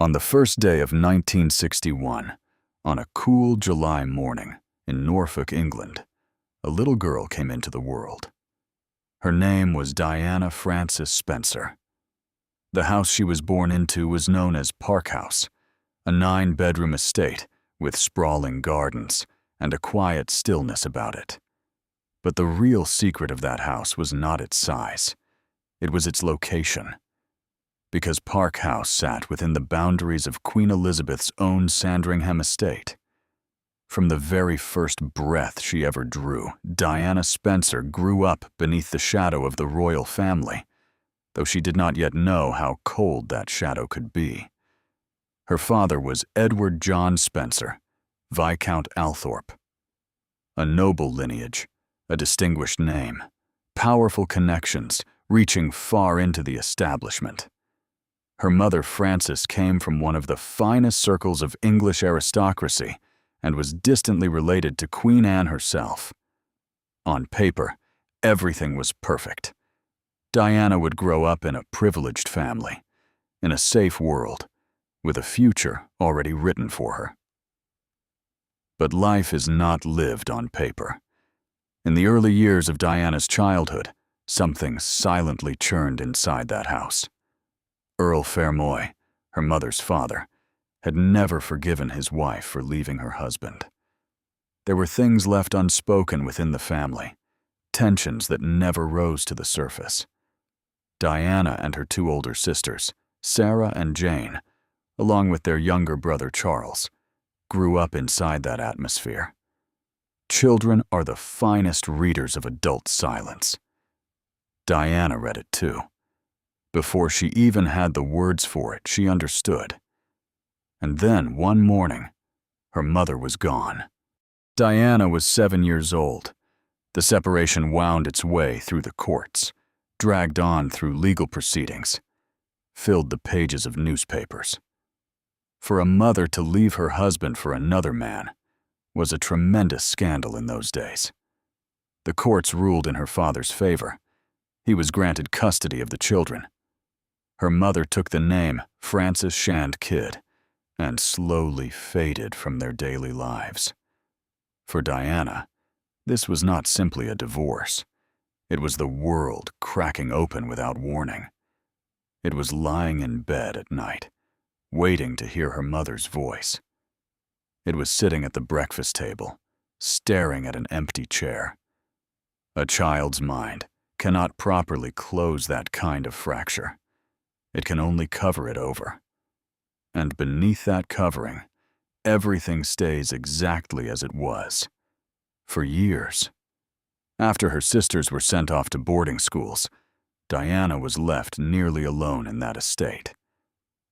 On the first day of 1961, on a cool July morning in Norfolk, England, a little girl came into the world. Her name was Diana Frances Spencer. The house she was born into was known as Park House, a 9-bedroom estate with sprawling gardens and a quiet stillness about it. But the real secret of that house was not its size. It was its location. Because Park House sat within the boundaries of Queen Elizabeth's own Sandringham estate. From the very first breath she ever drew, Diana Spencer grew up beneath the shadow of the royal family, though she did not yet know how cold that shadow could be. Her father was Edward John Spencer, Viscount Althorp. A noble lineage, a distinguished name, powerful connections reaching far into the establishment. Her mother Frances came from one of the finest circles of English aristocracy and was distantly related to Queen Anne herself. On paper, everything was perfect. Diana would grow up in a privileged family, in a safe world, with a future already written for her. But life is not lived on paper. In the early years of Diana's childhood, something silently churned inside that house. Earl Fermoy, her mother's father, had never forgiven his wife for leaving her husband. There were things left unspoken within the family, tensions that never rose to the surface. Diana and her 2 older sisters, Sarah and Jane, along with their younger brother Charles, grew up inside that atmosphere. Children are the finest readers of adult silence. Diana read it too. Before she even had the words for it, she understood. And then, one morning, her mother was gone. Diana was 7 years old. The separation wound its way through the courts, dragged on through legal proceedings, filled the pages of newspapers. For a mother to leave her husband for another man was a tremendous scandal in those days. The courts ruled in her father's favor. He was granted custody of the children. Her mother took the name Frances Shand Kidd and slowly faded from their daily lives. For Diana, this was not simply a divorce. It was the world cracking open without warning. It was lying in bed at night, waiting to hear her mother's voice. It was sitting at the breakfast table, staring at an empty chair. A child's mind cannot properly close that kind of fracture. It can only cover it over. And beneath that covering, everything stays exactly as it was. For years. After her sisters were sent off to boarding schools, Diana was left nearly alone in that estate.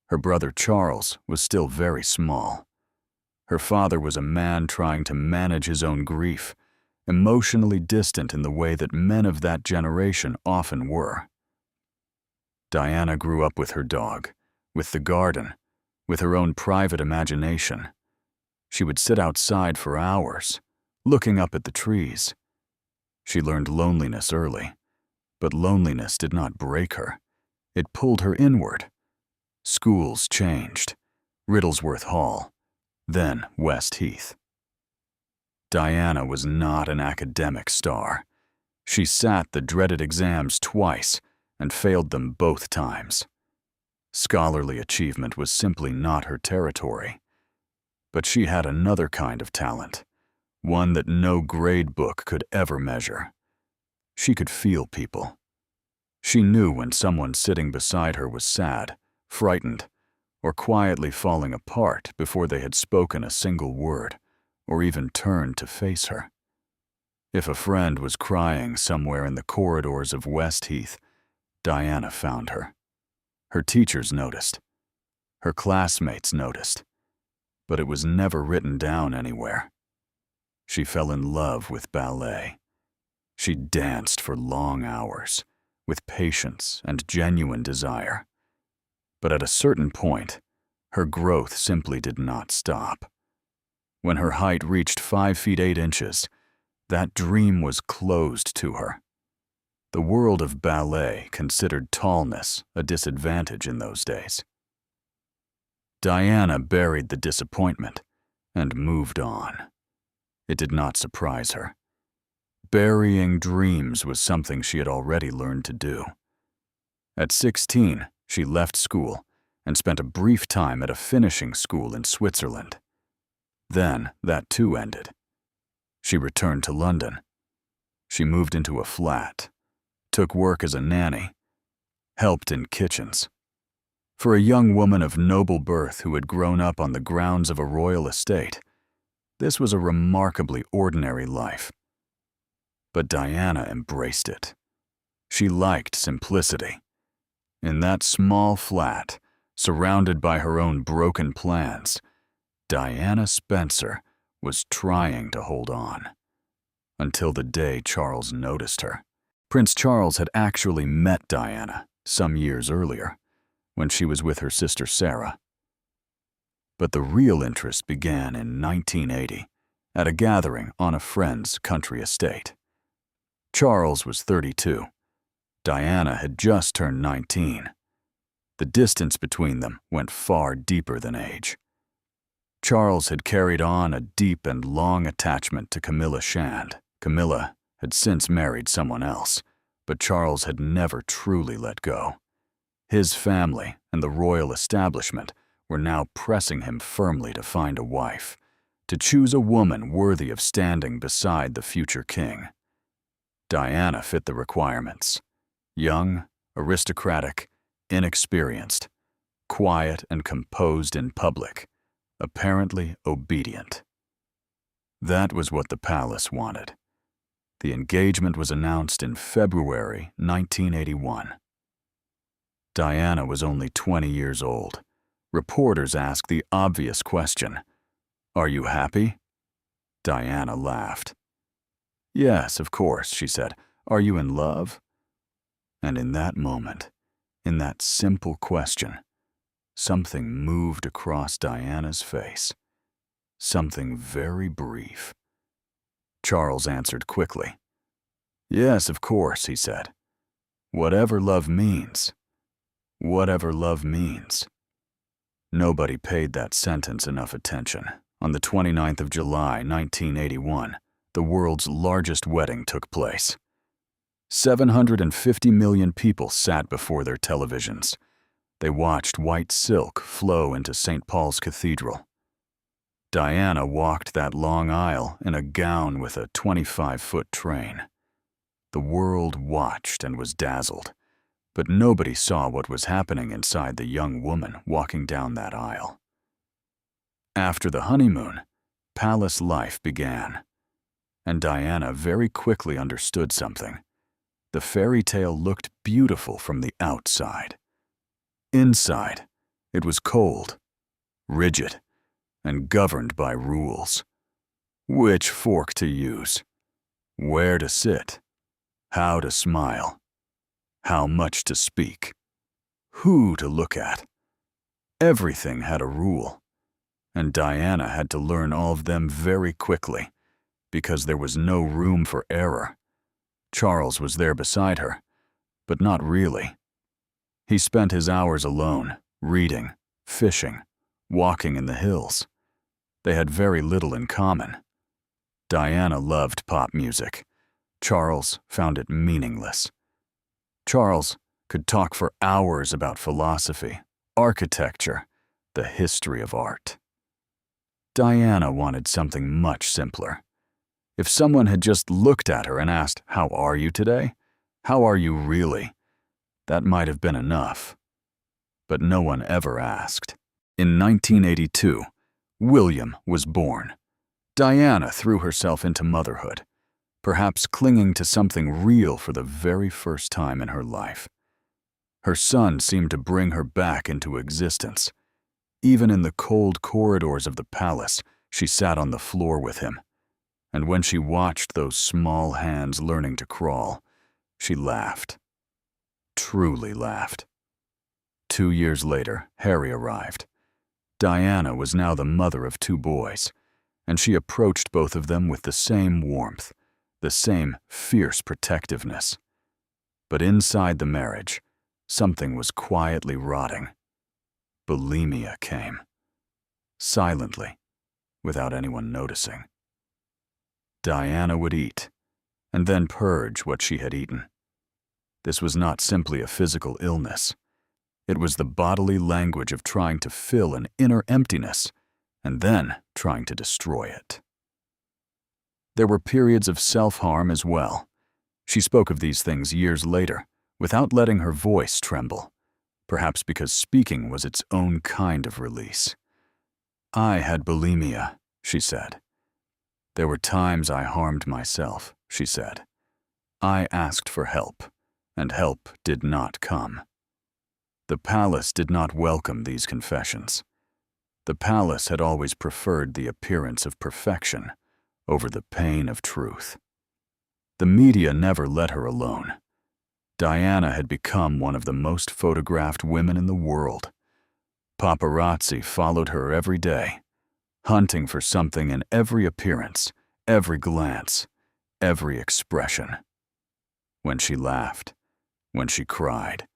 Her brother Charles was still very small. Her father was a man trying to manage his own grief, emotionally distant in the way that men of that generation often were. Diana grew up with her dog, with the garden, with her own private imagination. She would sit outside for hours, looking up at the trees. She learned loneliness early, but loneliness did not break her. It pulled her inward. Schools changed. Riddlesworth Hall, then West Heath. Diana was not an academic star. She sat the dreaded exams twice and failed them both times. Scholarly achievement was simply not her territory. But she had another kind of talent, one that no grade book could ever measure. She could feel people. She knew when someone sitting beside her was sad, frightened, or quietly falling apart before they had spoken a single word, or even turned to face her. If a friend was crying somewhere in the corridors of West Heath, Diana found her. Her teachers noticed. Her classmates noticed. But it was never written down anywhere. She fell in love with ballet. She danced for long hours, with patience and genuine desire. But at a certain point, her growth simply did not stop. When her height reached 5 feet 8 inches, that dream was closed to her. The world of ballet considered tallness a disadvantage in those days. Diana buried the disappointment and moved on. It did not surprise her. Burying dreams was something she had already learned to do. At 16, she left school and spent a brief time at a finishing school in Switzerland. Then, that too ended. She returned to London. She moved into a flat, took work as a nanny, helped in kitchens. For a young woman of noble birth who had grown up on the grounds of a royal estate, this was a remarkably ordinary life. But Diana embraced it. She liked simplicity. In that small flat, surrounded by her own broken plans, Diana Spencer was trying to hold on. Until the day Charles noticed her. Prince Charles had actually met Diana some years earlier, when she was with her sister Sarah. But the real interest began in 1980, at a gathering on a friend's country estate. Charles was 32. Diana had just turned 19. The distance between them went far deeper than age. Charles had carried on a deep and long attachment to Camilla Shand. Camilla had since married someone else, but Charles had never truly let go. His family and the royal establishment were now pressing him firmly to find a wife, to choose a woman worthy of standing beside the future king. Diana fit the requirements. Young, aristocratic, inexperienced, quiet and composed in public, apparently obedient. That was what the palace wanted. The engagement was announced in February 1981. Diana was only 20 years old. Reporters asked the obvious question, "Are you happy?" Diana laughed. "Yes, of course," she said. "Are you in love?" And in that moment, in that simple question, something moved across Diana's face. Something very brief. Charles answered quickly. "Yes, of course," he said. "Whatever love means. Whatever love means." Nobody paid that sentence enough attention. On the 29th of July, 1981, the world's largest wedding took place. 750 million people sat before their televisions. They watched white silk flow into St. Paul's Cathedral. Diana walked that long aisle in a gown with a 25-foot train. The world watched and was dazzled, but nobody saw what was happening inside the young woman walking down that aisle. After the honeymoon, palace life began, and Diana very quickly understood something. The fairy tale looked beautiful from the outside. Inside, it was cold, rigid, and governed by rules. Which fork to use, where to sit, how to smile, how much to speak, who to look at. Everything had a rule, and Diana had to learn all of them very quickly, because there was no room for error. Charles was there beside her, but not really. He spent his hours alone, reading, fishing, walking in the hills. They had very little in common. Diana loved pop music. Charles found it meaningless. Charles could talk for hours about philosophy, architecture, the history of art. Diana wanted something much simpler. If someone had just looked at her and asked, "How are you today? How are you really?" that might have been enough. But no one ever asked. In 1982, William was born. Diana threw herself into motherhood, perhaps clinging to something real for the very first time in her life. Her son seemed to bring her back into existence. Even in the cold corridors of the palace, she sat on the floor with him. And when she watched those small hands learning to crawl, she laughed. Truly laughed. 2 years later, Harry arrived. Diana was now the mother of 2 boys, and she approached both of them with the same warmth, the same fierce protectiveness. But inside the marriage, something was quietly rotting. Bulimia came. silently, without anyone noticing. Diana would eat, and then purge what she had eaten. This was not simply a physical illness. It was the bodily language of trying to fill an inner emptiness and then trying to destroy it. There were periods of self-harm as well. She spoke of these things years later, without letting her voice tremble, perhaps because speaking was its own kind of release. "I had bulimia," she said. "There were times I harmed myself," she said. "I asked for help, and help did not come." The palace did not welcome these confessions. The palace had always preferred the appearance of perfection over the pain of truth. The media never let her alone. Diana had become one of the most photographed women in the world. Paparazzi followed her every day, hunting for something in every appearance, every glance, every expression. When she laughed, when she cried,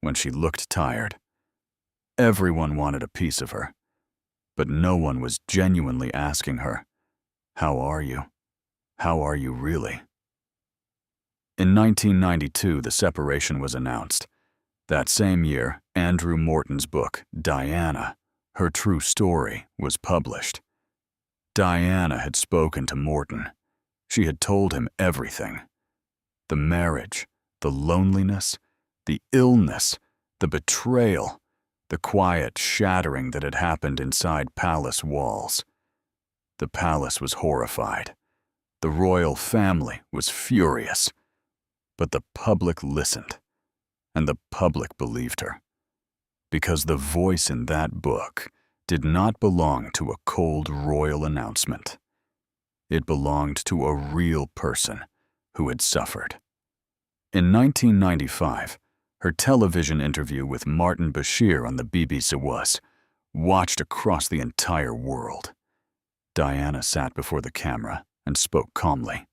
when she looked tired, everyone wanted a piece of her, but no one was genuinely asking her, "How are you? How are you really?" In 1992, the separation was announced. That same year, Andrew Morton's book, Diana, Her True Story, was published. Diana had spoken to Morton. She had told him everything. The marriage, the loneliness, the illness, the betrayal, the quiet shattering that had happened inside palace walls. The palace was horrified. The royal family was furious. But the public listened, and the public believed her, because the voice in that book did not belong to a cold royal announcement. It belonged to a real person who had suffered. In 1995, her television interview with Martin Bashir on the BBC was watched across the entire world. Diana sat before the camera and spoke calmly.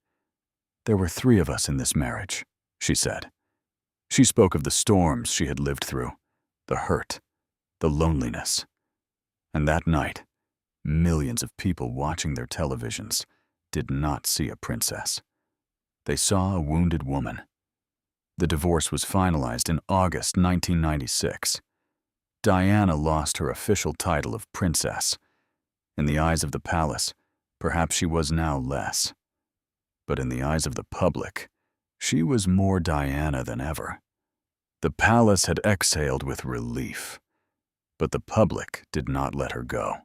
"There were 3 of us in this marriage," she said. She spoke of the storms she had lived through, the hurt, the loneliness. And that night, millions of people watching their televisions did not see a princess. They saw a wounded woman. The divorce was finalized in August 1996. Diana lost her official title of princess. In the eyes of the palace, perhaps she was now less. But in the eyes of the public, she was more Diana than ever. The palace had exhaled with relief, but the public did not let her go.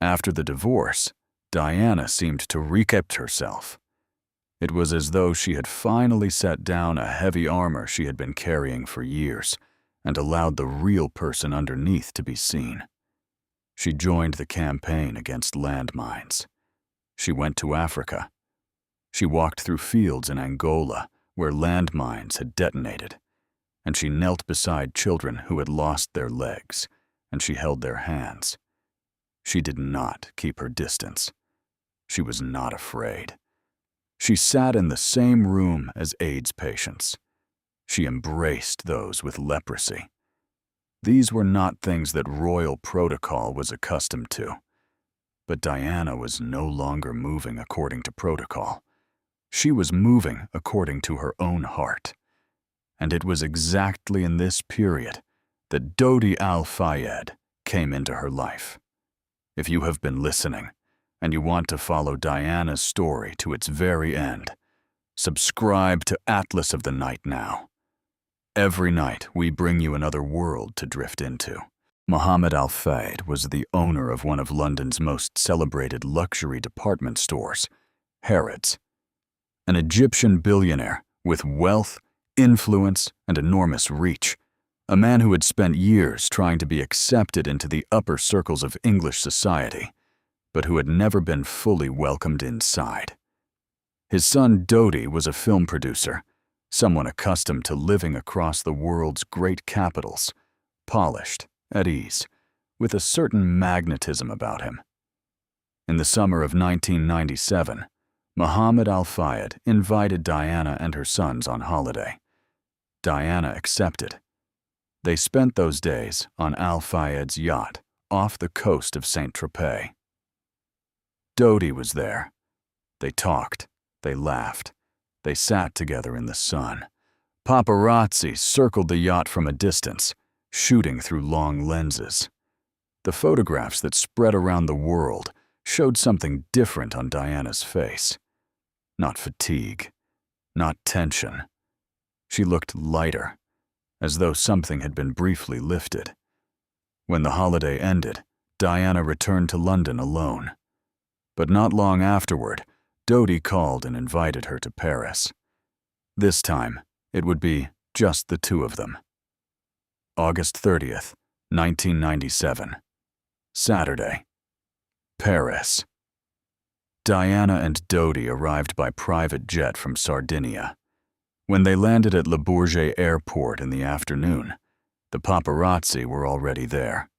After the divorce, Diana seemed to recapture herself. It was as though she had finally set down a heavy armor she had been carrying for years and allowed the real person underneath to be seen. She joined the campaign against landmines. She went to Africa. She walked through fields in Angola where landmines had detonated, and she knelt beside children who had lost their legs, and she held their hands. She did not keep her distance. She was not afraid. She sat in the same room as AIDS patients. She embraced those with leprosy. These were not things that royal protocol was accustomed to. But Diana was no longer moving according to protocol. She was moving according to her own heart. And it was exactly in this period that Dodi Al-Fayed came into her life. If you have been listening, and you want to follow Diana's story to its very end, subscribe to Atlas of the Night now. Every night we bring you another world to drift into. Mohammed Al-Fayed was the owner of one of London's most celebrated luxury department stores, Harrods. An Egyptian billionaire with wealth, influence, and enormous reach. A man who had spent years trying to be accepted into the upper circles of English society, but who had never been fully welcomed inside. His son Dodi was a film producer, someone accustomed to living across the world's great capitals, polished, at ease, with a certain magnetism about him. In the summer of 1997, Mohammed Al-Fayed invited Diana and her sons on holiday. Diana accepted. They spent those days on Al-Fayed's yacht, off the coast of Saint-Tropez. Dodi was there. They talked, they laughed, they sat together in the sun. Paparazzi circled the yacht from a distance, shooting through long lenses. The photographs that spread around the world showed something different on Diana's face. Not fatigue, not tension. She looked lighter, as though something had been briefly lifted. When the holiday ended, Diana returned to London alone. But not long afterward, Dodi called and invited her to Paris. This time, it would be just the two of them. August 30th, 1997. Saturday. Paris. Diana and Dodi arrived by private jet from Sardinia. When they landed at Le Bourget Airport in the afternoon, the paparazzi were already there.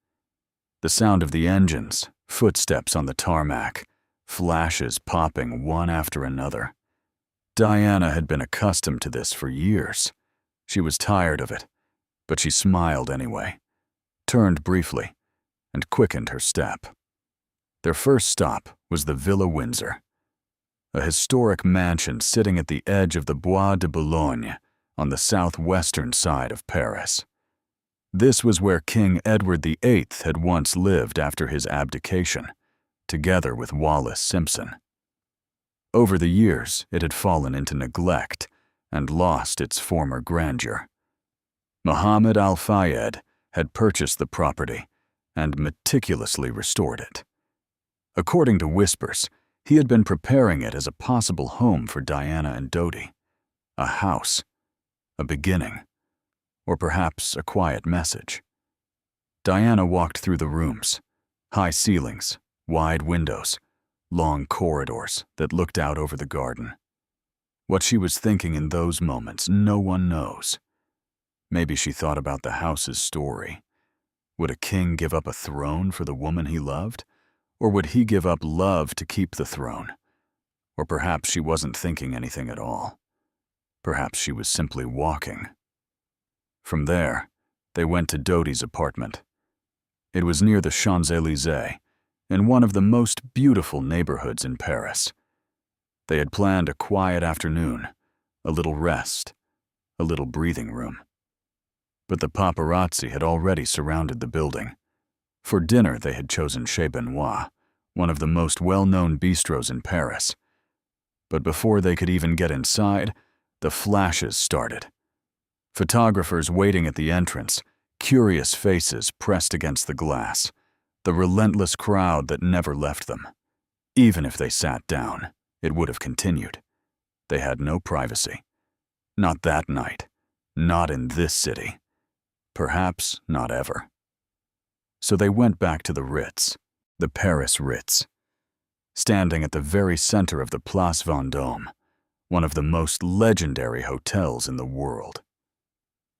The sound of the engines, footsteps on the tarmac, flashes popping one after another. Diana had been accustomed to this for years. She was tired of it, but she smiled anyway, turned briefly, and quickened her step. Their first stop was the Villa Windsor, a historic mansion sitting at the edge of the Bois de Boulogne on the southwestern side of Paris. This was where King Edward VIII had once lived after his abdication, together with Wallis Simpson. Over the years, it had fallen into neglect and lost its former grandeur. Mohammed Al-Fayed had purchased the property and meticulously restored it. According to whispers, he had been preparing it as a possible home for Diana and Dodi. A house, a beginning, or perhaps a quiet message. Diana walked through the rooms, high ceilings, wide windows, long corridors that looked out over the garden. What she was thinking in those moments, no one knows. Maybe she thought about the house's story. Would a king give up a throne for the woman he loved? Or would he give up love to keep the throne? Or perhaps she wasn't thinking anything at all. Perhaps she was simply walking. From there, they went to Dodi's apartment. It was near the Champs-Élysées, in one of the most beautiful neighborhoods in Paris. They had planned a quiet afternoon, a little rest, a little breathing room. But the paparazzi had already surrounded the building. For dinner, they had chosen Chez Benoit, one of the most well-known bistros in Paris. But before they could even get inside, the flashes started. Photographers waiting at the entrance, curious faces pressed against the glass, the relentless crowd that never left them. Even if they sat down, it would have continued. They had no privacy. Not that night. Not in this city. Perhaps not ever. So they went back to the Ritz, the Paris Ritz. Standing at the very center of the Place Vendôme, one of the most legendary hotels in the world.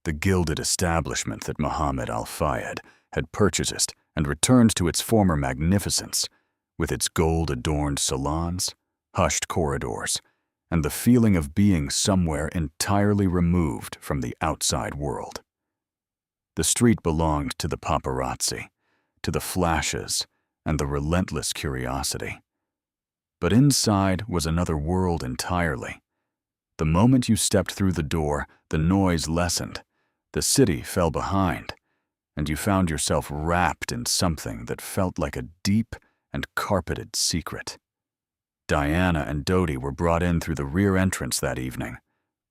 The gilded establishment that Mohammed Al-Fayed had purchased and returned to its former magnificence, with its gold-adorned salons, hushed corridors, and the feeling of being somewhere entirely removed from the outside world. The street belonged to the paparazzi, to the flashes, and the relentless curiosity. But inside was another world entirely. The moment you stepped through the door, the noise lessened, the city fell behind, and you found yourself wrapped in something that felt like a deep and carpeted secret. Diana and Dodi were brought in through the rear entrance that evening.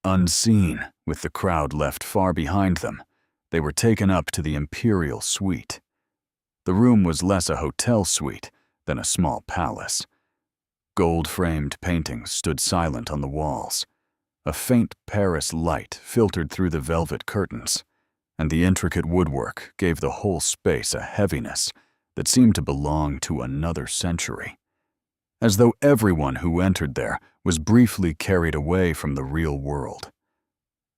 Unseen, with the crowd left far behind them, they were taken up to the imperial suite. The room was less a hotel suite than a small palace. Gold-framed paintings stood silent on the walls. A faint Paris light filtered through the velvet curtains, and the intricate woodwork gave the whole space a heaviness that seemed to belong to another century, as though everyone who entered there was briefly carried away from the real world.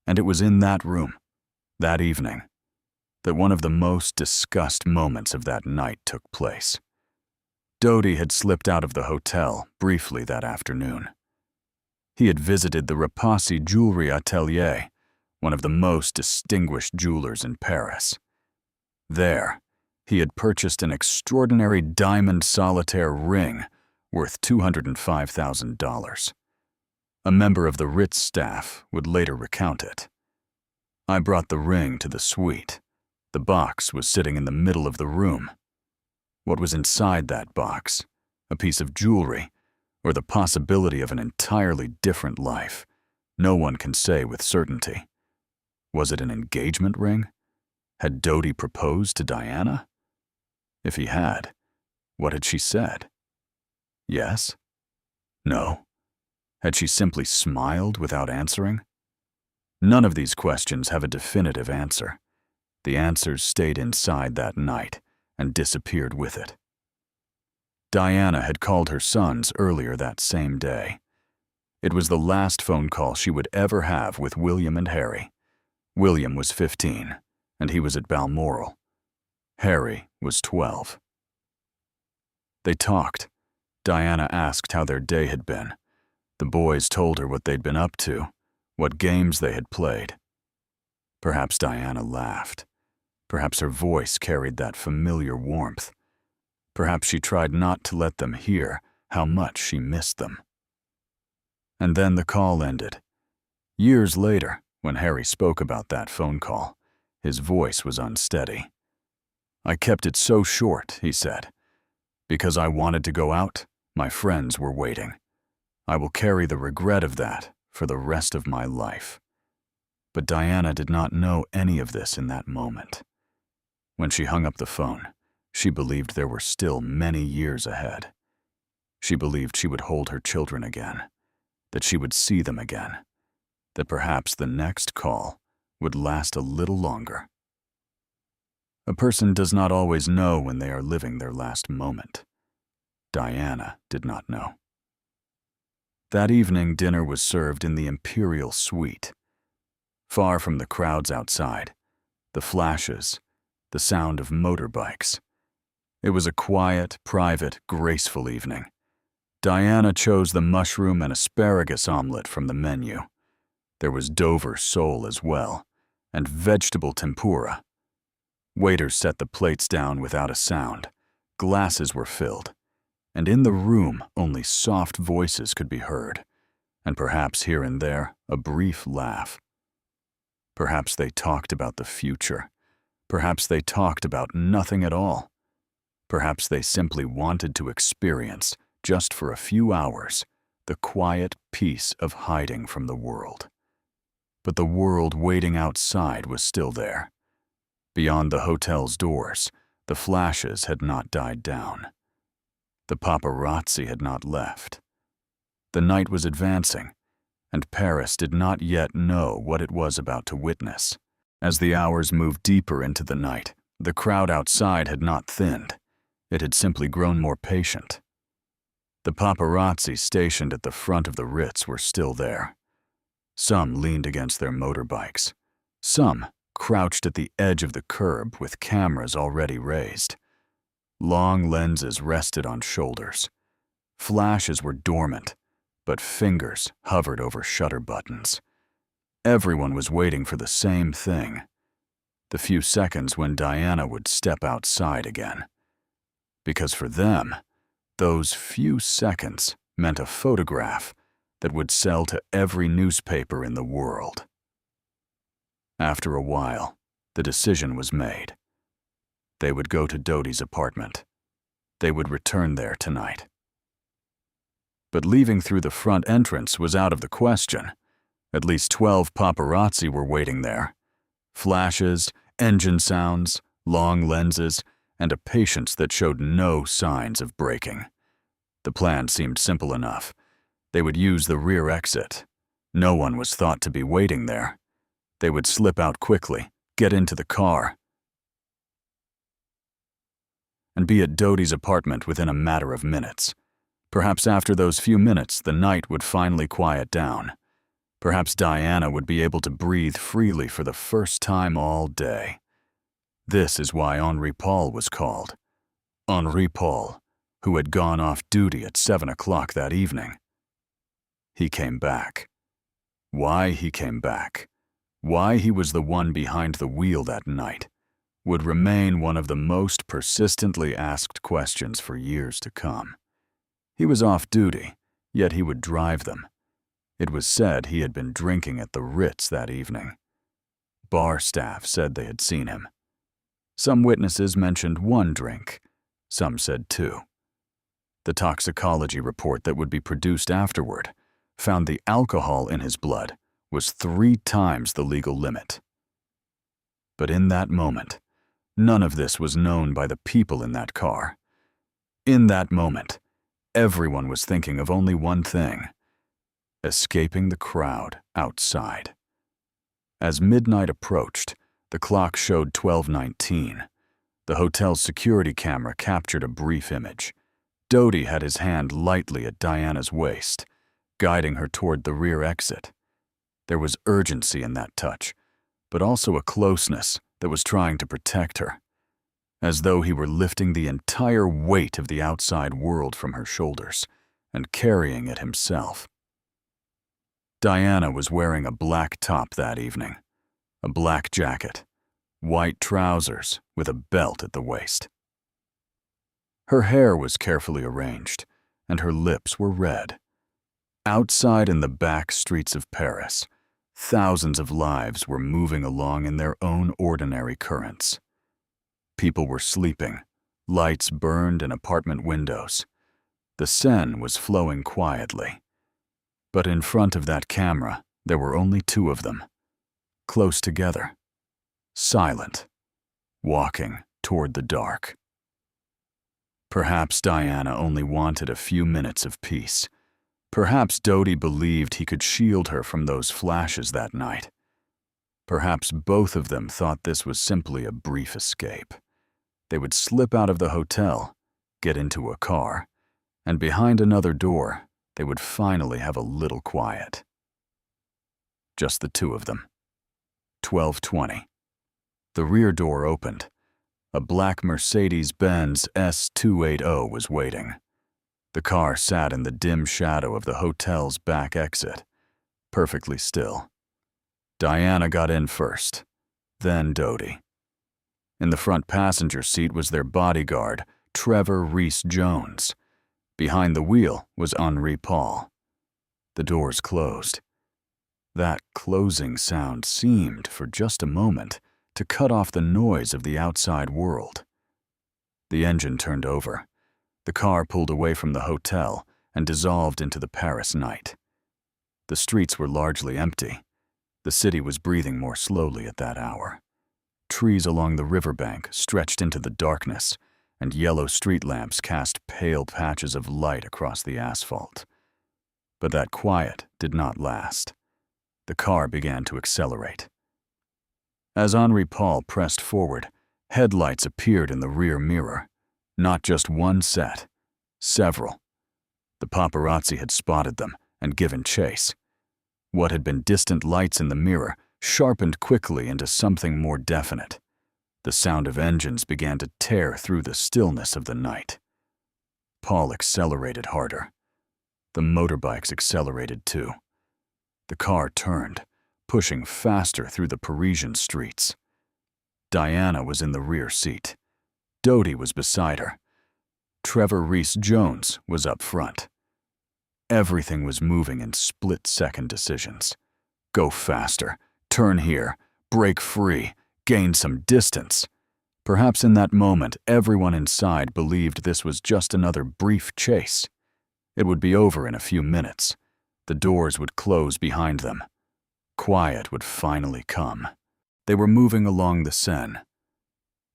And it was in that room, that evening, that one of the most discussed moments of that night took place. Dodi had slipped out of the hotel briefly that afternoon. He had visited the Rapassi Jewelry Atelier, one of the most distinguished jewelers in Paris. There, He had purchased an extraordinary diamond solitaire ring worth $205,000. A member of the Ritz staff would later recount it. I brought the ring to the suite. The box was sitting in the middle of the room. What was inside that box? A piece of jewelry, or the possibility of an entirely different life? No one can say with certainty. Was it an engagement ring? Had Dodie proposed to Diana? If he had, what had she said? Yes? No? Had she simply smiled without answering? None of these questions have a definitive answer. The answers stayed inside that night and disappeared with it. Diana had called her sons earlier that same day. It was the last phone call she would ever have with William and Harry. William was 15, and he was at Balmoral. Harry was 12. They talked. Diana asked how their day had been. The boys told her what they'd been up to, what games they had played. Perhaps Diana laughed. Perhaps her voice carried that familiar warmth. Perhaps she tried not to let them hear how much she missed them. And then the call ended. Years later, when Harry spoke about that phone call, his voice was unsteady. "I kept it so short," he said. "Because I wanted to go out, my friends were waiting. I will carry the regret of that for the rest of my life." But Diana did not know any of this in that moment. When she hung up the phone, she believed there were still many years ahead. She believed she would hold her children again, that she would see them again, that perhaps the next call would last a little longer. A person does not always know when they are living their last moment. Diana did not know. That evening, dinner was served in the Imperial Suite. Far from the crowds outside, the flashes, the sound of motorbikes. It was a quiet, private, graceful evening. Diana chose the mushroom and asparagus omelet from the menu. There was Dover sole as well, and vegetable tempura. Waiters set the plates down without a sound. Glasses were filled, and in the room only soft voices could be heard, and perhaps here and there a brief laugh. Perhaps they talked about the future. Perhaps they talked about nothing at all. Perhaps they simply wanted to experience, just for a few hours, the quiet peace of hiding from the world. But the world waiting outside was still there. Beyond the hotel's doors, the flashes had not died down. The paparazzi had not left. The night was advancing, and Paris did not yet know what it was about to witness. As the hours moved deeper into the night, the crowd outside had not thinned. It had simply grown more patient. The paparazzi stationed at the front of the Ritz were still there. Some leaned against their motorbikes. Some crouched at the edge of the curb with cameras already raised. Long lenses rested on shoulders. Flashes were dormant, but fingers hovered over shutter buttons. Everyone was waiting for the same thing, the few seconds when Diana would step outside again. Because for them, those few seconds meant a photograph that would sell to every newspaper in the world. After a while, the decision was made. They would go to Dodie's apartment. They would return there tonight. But leaving through the front entrance was out of the question. At least 12 paparazzi were waiting there. Flashes, engine sounds, long lenses, and a patience that showed no signs of breaking. The plan seemed simple enough. They would use the rear exit. No one was thought to be waiting there. They would slip out quickly, get into the car, and be at Dodie's apartment within a matter of minutes. Perhaps after those few minutes, the night would finally quiet down. Perhaps Diana would be able to breathe freely for the first time all day. This is why Henri Paul was called. Henri Paul, who had gone off duty at 7 o'clock that evening. He came back. Why he came back, why he was the one behind the wheel that night, would remain one of the most persistently asked questions for years to come. He was off duty, yet he would drive them. It was said he had been drinking at the Ritz that evening. Bar staff said they had seen him. Some witnesses mentioned 1 drink, some said 2. The toxicology report that would be produced afterward found the alcohol in his blood was 3 times the legal limit. But in that moment, none of this was known by the people in that car. In that moment, everyone was thinking of only one thing: escaping the crowd outside. As midnight approached, the clock showed 12:19. The hotel's security camera captured a brief image. Doty had his hand lightly at Diana's waist, guiding her toward the rear exit. There was urgency in that touch, but also a closeness that was trying to protect her, as though he were lifting the entire weight of the outside world from her shoulders and carrying it himself. Diana was wearing a black top that evening, a black jacket, white trousers with a belt at the waist. Her hair was carefully arranged, and her lips were red. Outside in the back streets of Paris, thousands of lives were moving along in their own ordinary currents. People were sleeping, lights burned in apartment windows. The Seine was flowing quietly. But in front of that camera, there were only 2 of them, close together, silent, walking toward the dark. Perhaps Diana only wanted a few minutes of peace. Perhaps Doty believed he could shield her from those flashes that night. Perhaps both of them thought this was simply a brief escape. They would slip out of the hotel, get into a car, and behind another door, they would finally have a little quiet. Just the 2 of them. 12:20. The rear door opened. A black Mercedes-Benz S280 was waiting. The car sat in the dim shadow of the hotel's back exit, perfectly still. Diana got in first, then Doty. In the front passenger seat was their bodyguard, Trevor Rees-Jones. Behind the wheel was Henri Paul. The doors closed. That closing sound seemed, for just a moment, to cut off the noise of the outside world. The engine turned over. The car pulled away from the hotel and dissolved into the Paris night. The streets were largely empty. The city was breathing more slowly at that hour. Trees along the riverbank stretched into the darkness, and yellow street lamps cast pale patches of light across the asphalt. But that quiet did not last. The car began to accelerate. As Henri Paul pressed forward, headlights appeared in the rear mirror. Not just one set, several. The paparazzi had spotted them and given chase. What had been distant lights in the mirror sharpened quickly into something more definite. The sound of engines began to tear through the stillness of the night. Paul accelerated harder. The motorbikes accelerated too. The car turned, pushing faster through the Parisian streets. Diana was in the rear seat. Doty was beside her. Trevor Rees-Jones was up front. Everything was moving in split-second decisions. Go faster, turn here, break free, gain some distance. Perhaps in that moment, everyone inside believed this was just another brief chase. It would be over in a few minutes. The doors would close behind them. Quiet would finally come. They were moving along the Seine,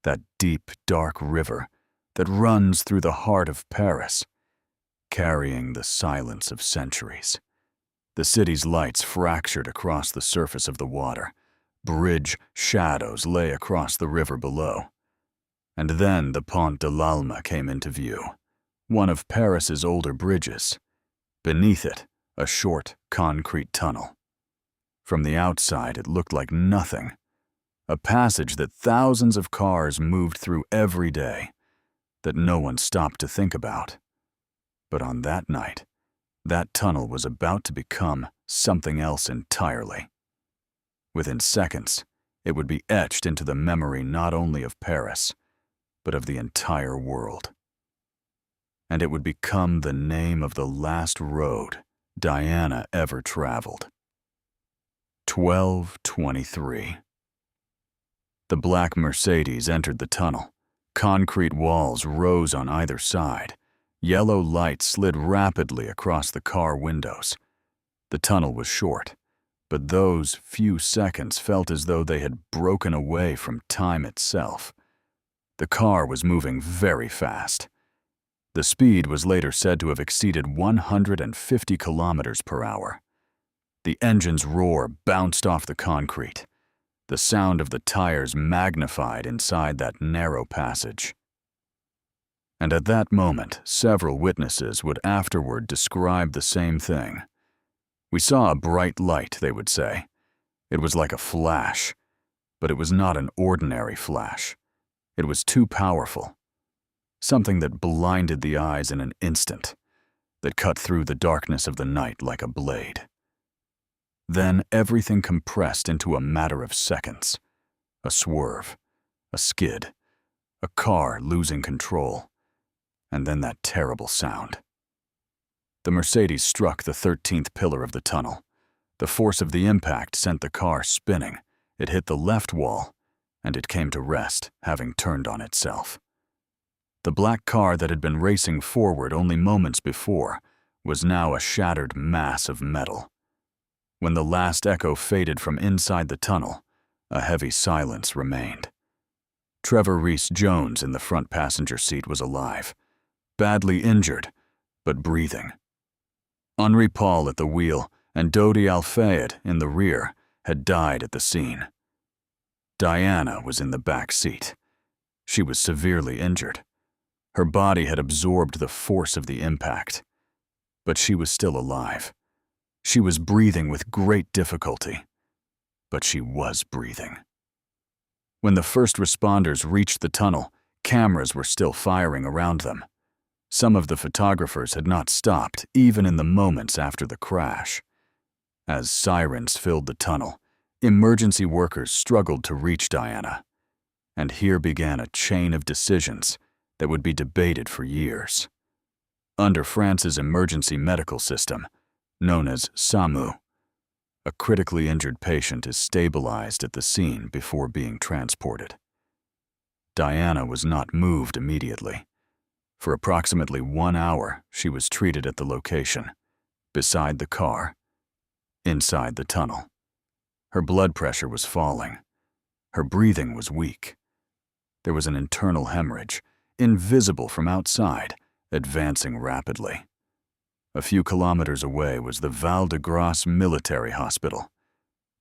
that deep, dark river that runs through the heart of Paris, carrying the silence of centuries. The city's lights fractured across the surface of the water. Bridge shadows lay across the river below. And then the Pont de l'Alma came into view, one of Paris's older bridges. Beneath it, a short, concrete tunnel. From the outside, it looked like nothing. A passage that thousands of cars moved through every day, that no one stopped to think about. But on that night, that tunnel was about to become something else entirely. Within seconds, it would be etched into the memory not only of Paris, but of the entire world. And it would become the name of the last road Diana ever traveled. 12:23. The black Mercedes entered the tunnel. Concrete walls rose on either side. Yellow light slid rapidly across the car windows. The tunnel was short, but those few seconds felt as though they had broken away from time itself. The car was moving very fast. The speed was later said to have exceeded 150 kilometers per hour. The engine's roar bounced off the concrete. The sound of the tires magnified inside that narrow passage. And at that moment, several witnesses would afterward describe the same thing. "We saw a bright light," they would say. "It was like a flash, but it was not an ordinary flash. It was too powerful. Something that blinded the eyes in an instant, that cut through the darkness of the night like a blade." Then everything compressed into a matter of seconds. A swerve, a skid, a car losing control, and then that terrible sound. The Mercedes struck the 13th pillar of the tunnel. The force of the impact sent the car spinning. It hit the left wall, and it came to rest, having turned on itself. The black car that had been racing forward only moments before was now a shattered mass of metal. When the last echo faded from inside the tunnel, a heavy silence remained. Trevor Rees-Jones in the front passenger seat was alive, badly injured, but breathing. Henri Paul at the wheel and Dodi Al-Fayed in the rear had died at the scene. Diana was in the back seat. She was severely injured. Her body had absorbed the force of the impact, but she was still alive. She was breathing with great difficulty, but she was breathing. When the first responders reached the tunnel, cameras were still firing around them. Some of the photographers had not stopped, even in the moments after the crash. As sirens filled the tunnel, emergency workers struggled to reach Diana. And here began a chain of decisions that would be debated for years. Under France's emergency medical system, known as SAMU, a critically injured patient is stabilized at the scene before being transported. Diana was not moved immediately. For approximately 1 hour, she was treated at the location, beside the car, inside the tunnel. Her blood pressure was falling. Her breathing was weak. There was an internal hemorrhage, invisible from outside, advancing rapidly. A few kilometers away was the Val de Grace Military Hospital.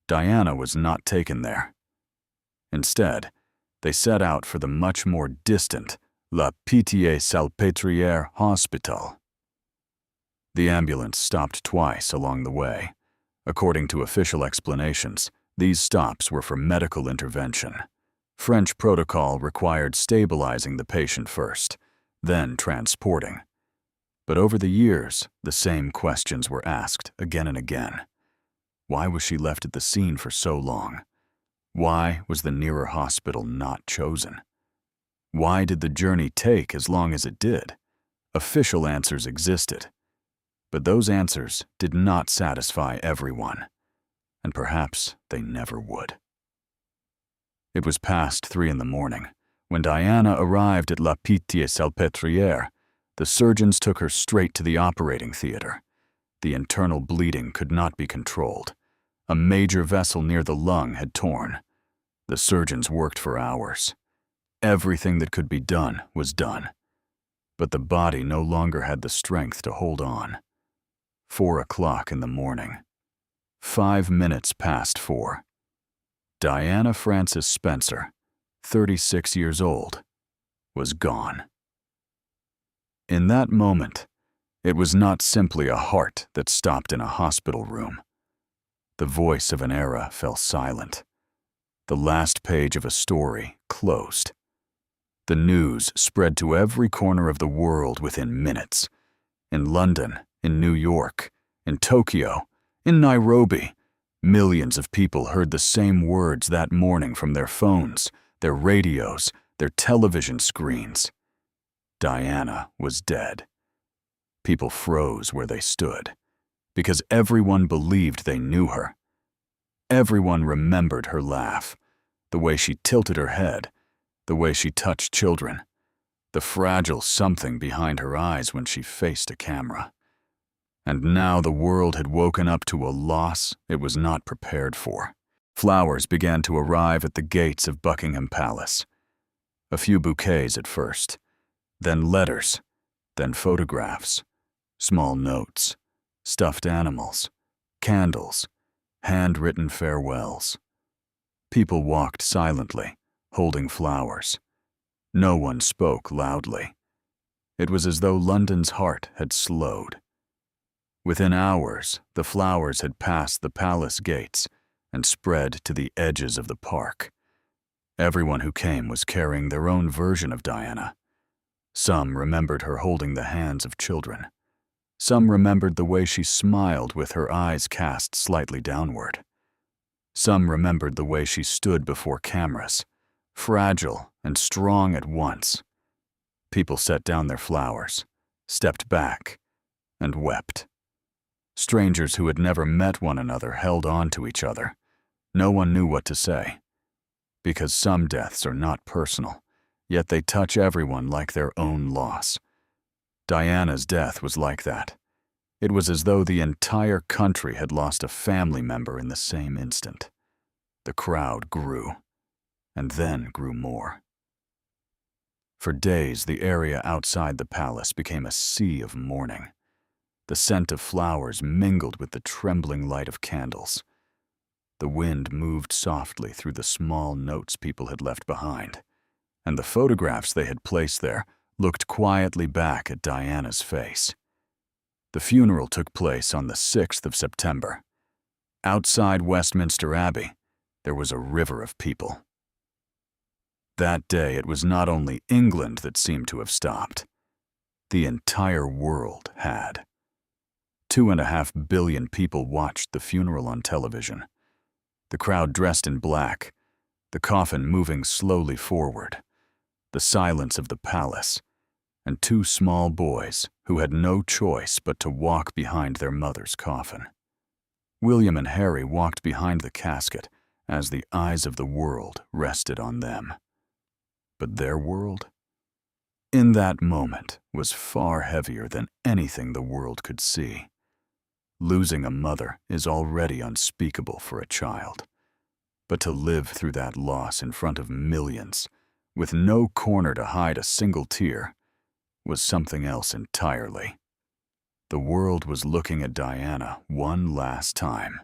Diana was not taken there. Instead, they set out for the much more distant La Pitié-Salpêtrière Hospital. The ambulance stopped twice along the way. According to official explanations, these stops were for medical intervention. French protocol required stabilizing the patient first, then transporting. But over the years, the same questions were asked again and again. Why was she left at the scene for so long? Why was the nearer hospital not chosen? Why did the journey take as long as it did? Official answers existed, but those answers did not satisfy everyone, and perhaps they never would. It was past 3 a.m. when Diana arrived at La Pitié-Salpêtrière. The surgeons took her straight to the operating theater. The internal bleeding could not be controlled. A major vessel near the lung had torn. The surgeons worked for hours. Everything that could be done was done. But the body no longer had the strength to hold on. 4 o'clock in the morning. 5 minutes past 4. Diana Frances Spencer, 36 years old, was gone. In that moment, it was not simply a heart that stopped in a hospital room. The voice of an era fell silent. The last page of a story closed. The news spread to every corner of the world within minutes. In London, in New York, in Tokyo, in Nairobi, Millions of people heard the same words that morning from their phones, their radios, their television screens. Diana was dead. People froze where they stood, because everyone believed they knew her. Everyone remembered her laugh, the way she tilted her head, the way she touched children, the fragile something behind her eyes when she faced a camera. And now the world had woken up to a loss it was not prepared for. Flowers began to arrive at the gates of Buckingham Palace. A few bouquets at first, then letters, then photographs, small notes, stuffed animals, candles, handwritten farewells. People walked silently, holding flowers. No one spoke loudly. It was as though London's heart had slowed. Within hours, the flowers had passed the palace gates and spread to the edges of the park. Everyone who came was carrying their own version of Diana. Some remembered her holding the hands of children. Some remembered the way she smiled with her eyes cast slightly downward. Some remembered the way she stood before cameras, fragile and strong at once. People set down their flowers, stepped back, and wept. Strangers who had never met one another held on to each other. No one knew what to say. Because some deaths are not personal, yet they touch everyone like their own loss. Diana's death was like that. It was as though the entire country had lost a family member in the same instant. The crowd grew, and then grew more. For days, the area outside the palace became a sea of mourning. The scent of flowers mingled with the trembling light of candles. The wind moved softly through the small notes people had left behind, and the photographs they had placed there looked quietly back at Diana's face. The funeral took place on the 6th of September. Outside Westminster Abbey, there was a river of people. That day, it was not only England that seemed to have stopped. The entire world had. 2.5 billion people watched the funeral on television. The crowd dressed in black, the coffin moving slowly forward, the silence of the palace, and 2 small boys who had no choice but to walk behind their mother's coffin. William and Harry walked behind the casket as the eyes of the world rested on them. But their world, in that moment, was far heavier than anything the world could see. Losing a mother is already unspeakable for a child. But to live through that loss in front of millions, with no corner to hide a single tear, was something else entirely. The world was looking at Diana one last time.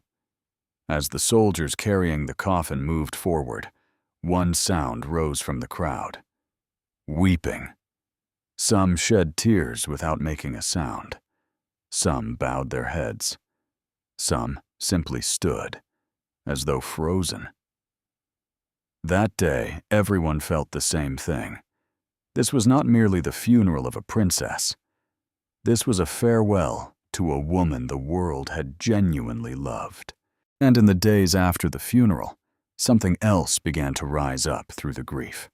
As the soldiers carrying the coffin moved forward, one sound rose from the crowd: weeping. Some shed tears without making a sound. Some bowed their heads. Some simply stood, as though frozen. That day, everyone felt the same thing. This was not merely the funeral of a princess. This was a farewell to a woman the world had genuinely loved. And in the days after the funeral, something else began to rise up through the grief.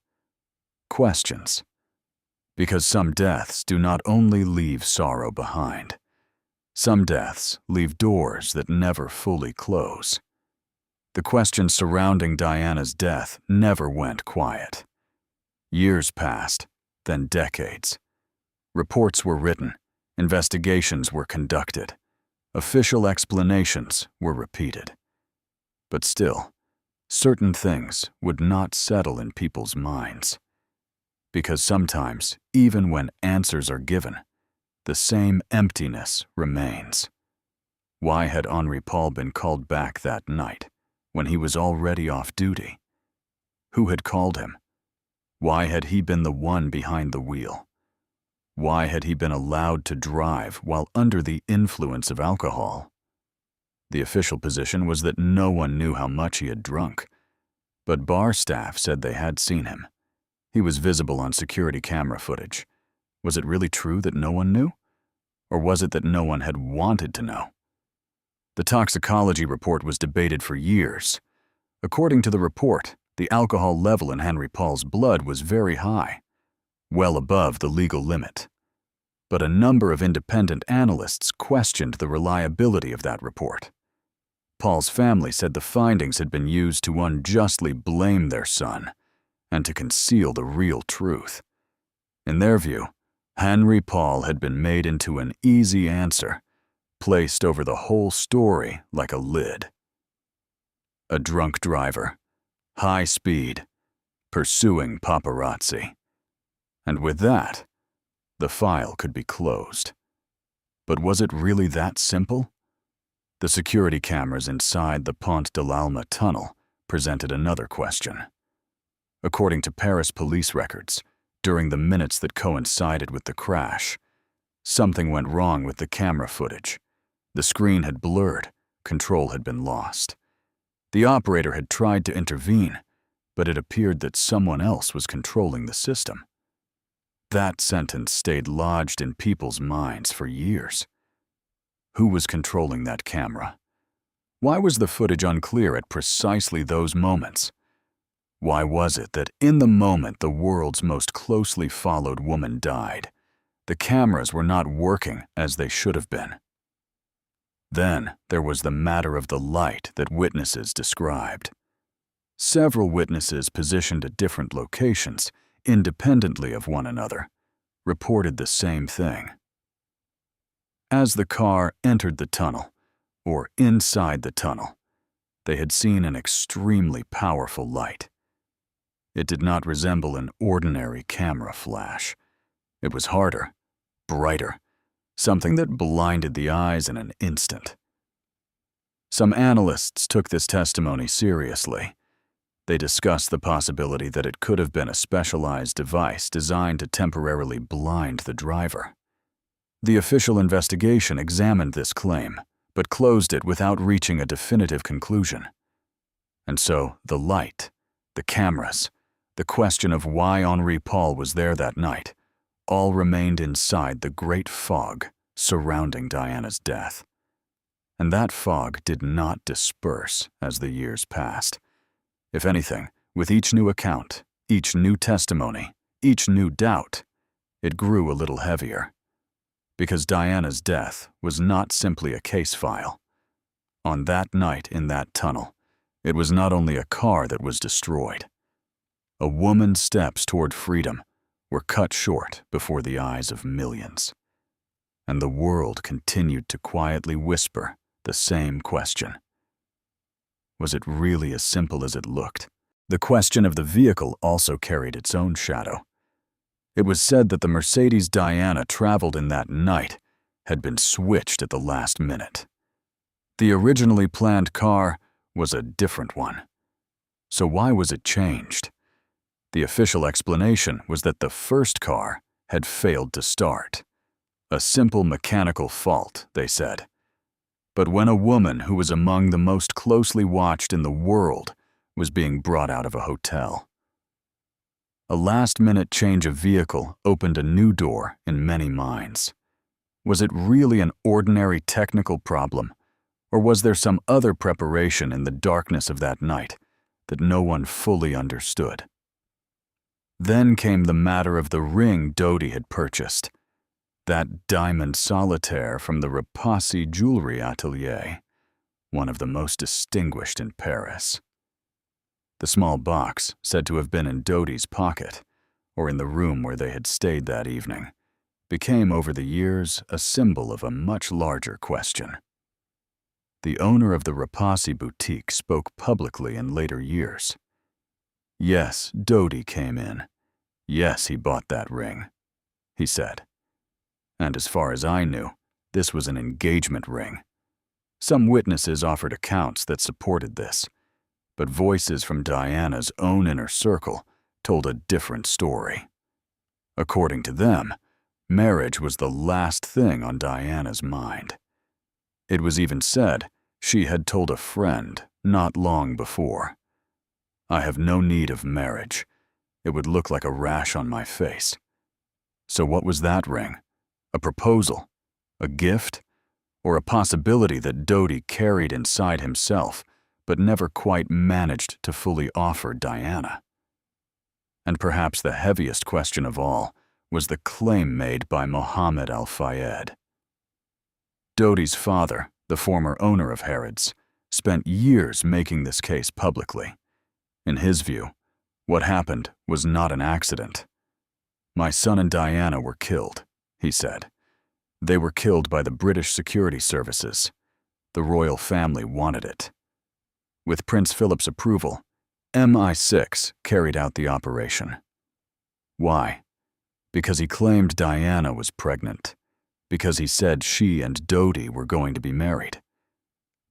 Questions. Because some deaths do not only leave sorrow behind. Some deaths leave doors that never fully close. The questions surrounding Diana's death never went quiet. Years passed, then decades. Reports were written, investigations were conducted, official explanations were repeated. But still, certain things would not settle in people's minds. Because sometimes, even when answers are given, the same emptiness remains. Why had Henri Paul been called back that night, when he was already off duty? Who had called him? Why had he been the one behind the wheel? Why had he been allowed to drive while under the influence of alcohol? The official position was that no one knew how much he had drunk, but bar staff said they had seen him. He was visible on security camera footage. Was it really true that no one knew? Or was it that no one had wanted to know? The toxicology report was debated for years. According to the report, the alcohol level in Henry Paul's blood was very high, well above the legal limit. But a number of independent analysts questioned the reliability of that report. Paul's family said the findings had been used to unjustly blame their son and to conceal the real truth. In their view, Henry Paul had been made into an easy answer, placed over the whole story like a lid. A drunk driver, high speed, pursuing paparazzi. And with that, the file could be closed. But was it really that simple? The security cameras inside the Pont de l'Alma tunnel presented another question. According to Paris police records, during the minutes that coincided with the crash, something went wrong with the camera footage. The screen had blurred, control had been lost. The operator had tried to intervene, but it appeared that someone else was controlling the system. That sentence stayed lodged in people's minds for years. Who was controlling that camera? Why was the footage unclear at precisely those moments? Why was it that in the moment the world's most closely followed woman died, the cameras were not working as they should have been? Then there was the matter of the light that witnesses described. Several witnesses positioned at different locations, independently of one another, reported the same thing. As the car entered the tunnel, or inside the tunnel, they had seen an extremely powerful light. It did not resemble an ordinary camera flash. It was harder, brighter, something that blinded the eyes in an instant. Some analysts took this testimony seriously. They discussed the possibility that it could have been a specialized device designed to temporarily blind the driver. The official investigation examined this claim, but closed it without reaching a definitive conclusion. And so the light, the cameras, the question of why Henry Paul was there that night, all remained inside the great fog surrounding Diana's death. And that fog did not disperse as the years passed. If anything, with each new account, each new testimony, each new doubt, it grew a little heavier. Because Diana's death was not simply a case file. On that night in that tunnel, it was not only a car that was destroyed. A woman's steps toward freedom were cut short before the eyes of millions. And the world continued to quietly whisper the same question. Was it really as simple as it looked? The question of the vehicle also carried its own shadow. It was said that the Mercedes Diana traveled in that night had been switched at the last minute. The originally planned car was a different one. So why was it changed? The official explanation was that the first car had failed to start. A simple mechanical fault, they said. But when a woman who was among the most closely watched in the world was being brought out of a hotel, a last-minute change of vehicle opened a new door in many minds. Was it really an ordinary technical problem, or was there some other preparation in the darkness of that night that no one fully understood? Then came the matter of the ring Dodi had purchased, that diamond solitaire from the Rapazzi jewelry atelier, one of the most distinguished in Paris. The small box, said to have been in Dodi's pocket, or in the room where they had stayed that evening, became over the years a symbol of a much larger question. The owner of the Rapazzi boutique spoke publicly in later years. Yes, Dodi came in. Yes, he bought that ring, he said. And as far as I knew, this was an engagement ring. Some witnesses offered accounts that supported this, but voices from Diana's own inner circle told a different story. According to them, marriage was the last thing on Diana's mind. It was even said she had told a friend not long before, "I have no need of marriage. It would look like a rash on my face." So what was that ring? A proposal? A gift? or a possibility that Doty carried inside himself but never quite managed to fully offer Diana. And perhaps the heaviest question of all was the claim made by Mohammed al-Fayed. Doty's father, the former owner of Harrods, spent years making this case publicly. In his view, what happened was not an accident. "My son and Diana were killed," he said. "They were killed by the British security services. The royal family wanted it." With Prince Philip's approval, MI6 carried out the operation. Why? Because he claimed Diana was pregnant. Because he said she and Doty were going to be married.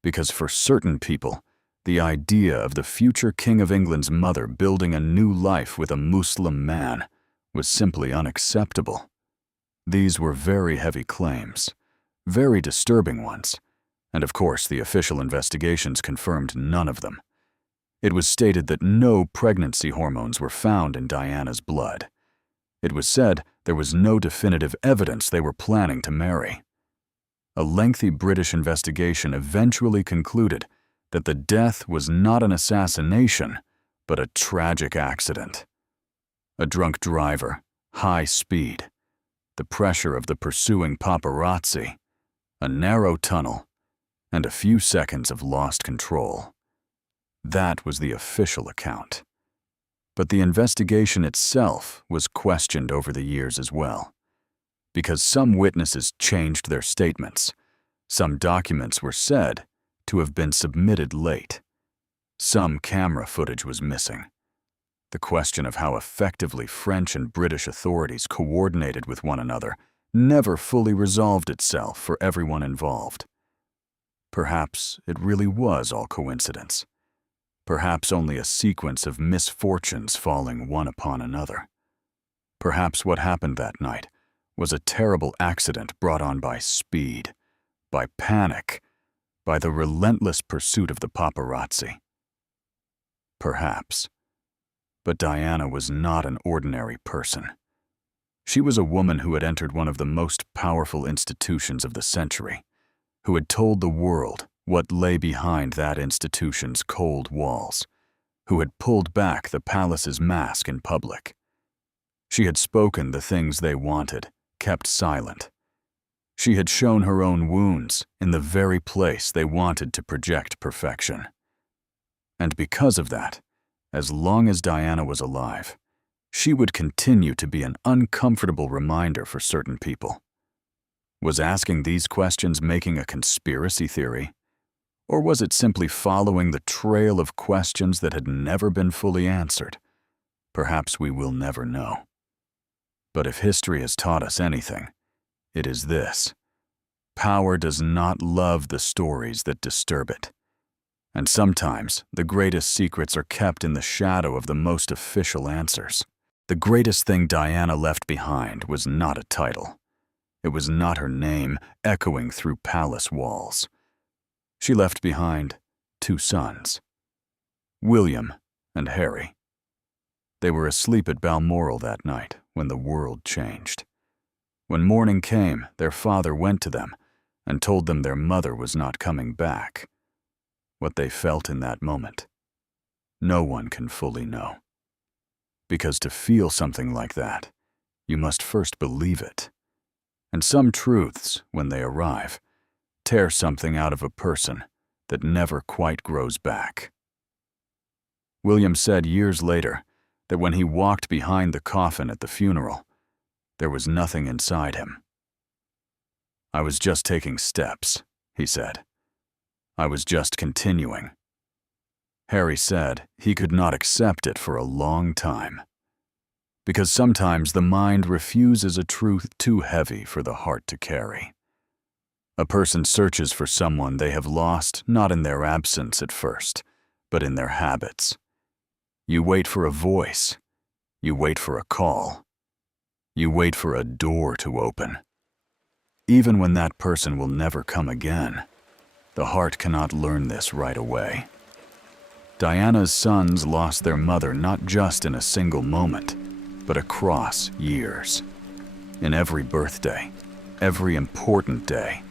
Because for certain people, the idea of the future King of England's mother building a new life with a Muslim man was simply unacceptable. These were very heavy claims, very disturbing ones, and of course the official investigations confirmed none of them. It was stated that no pregnancy hormones were found in Diana's blood. It was said there was no definitive evidence they were planning to marry. A lengthy British investigation eventually concluded that the death was not an assassination, but a tragic accident. A drunk driver, high speed, the pressure of the pursuing paparazzi, a narrow tunnel, and a few seconds of lost control. That was the official account. But the investigation itself was questioned over the years as well, because some witnesses changed their statements. Some documents were said to have been submitted late. Some camera footage was missing. The question of how effectively French and British authorities coordinated with one another never fully resolved itself for everyone involved. Perhaps it really was all coincidence. Perhaps only a sequence of misfortunes falling one upon another. Perhaps what happened that night was a terrible accident brought on by speed, by panic, by the relentless pursuit of the paparazzi. Perhaps. But Diana was not an ordinary person. She was a woman who had entered one of the most powerful institutions of the century, who had told the world what lay behind that institution's cold walls, who had pulled back the palace's mask in public. She had spoken the things they wanted, kept silent. She had shown her own wounds in the very place they wanted to project perfection. And because of that, as long as Diana was alive, she would continue to be an uncomfortable reminder for certain people. Was asking these questions making a conspiracy theory? Or was it simply following the trail of questions that had never been fully answered? Perhaps we will never know. But if history has taught us anything, it is this: power does not love the stories that disturb it. And sometimes the greatest secrets are kept in the shadow of the most official answers. The greatest thing Diana left behind was not a title. It was not her name echoing through palace walls. She left behind 2 sons, William and Harry. They were asleep at Balmoral that night when the world changed. When morning came, their father went to them and told them their mother was not coming back. What they felt in that moment, no one can fully know. Because to feel something like that, you must first believe it. And some truths, when they arrive, tear something out of a person that never quite grows back. William said years later that when he walked behind the coffin at the funeral, there was nothing inside him. "I was just taking steps," he said. "I was just continuing." Harry said he could not accept it for a long time. Because sometimes the mind refuses a truth too heavy for the heart to carry. A person searches for someone they have lost not in their absence at first, but in their habits. You wait for a voice. You wait for a call. You wait for a door to open. Even when that person will never come again, the heart cannot learn this right away. Diana's sons lost their mother not just in a single moment, but across years. In every birthday, every important day,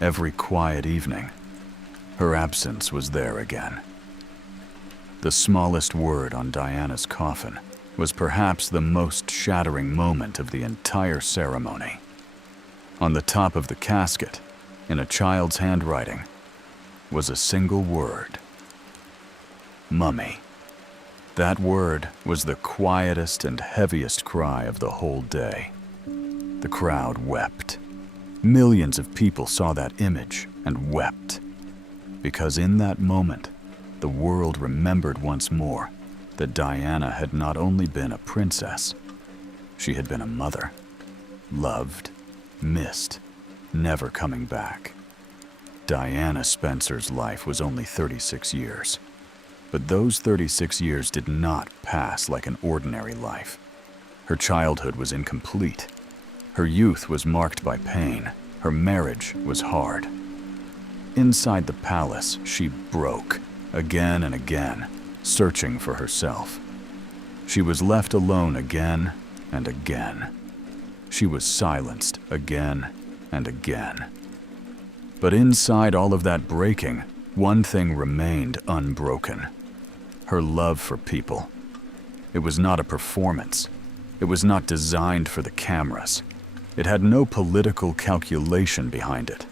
every quiet evening, her absence was there again. The smallest word on Diana's coffin was perhaps the most shattering moment of the entire ceremony. On the top of the casket, in a child's handwriting, was a single word: Mummy. That word was the quietest and heaviest cry of the whole day. The crowd wept. Millions of people saw that image and wept, because in that moment, the world remembered once more that Diana had not only been a princess, she had been a mother, loved, missed, never coming back. Diana Spencer's life was only 36 years, but those 36 years did not pass like an ordinary life. Her childhood was incomplete. Her youth was marked by pain. Her marriage was hard. Inside the palace, she broke again and again, searching for herself. She was left alone again and again. She was silenced again and again. But inside all of that breaking, one thing remained unbroken: her love for people. It was not a performance. It was not designed for the cameras. It had no political calculation behind it.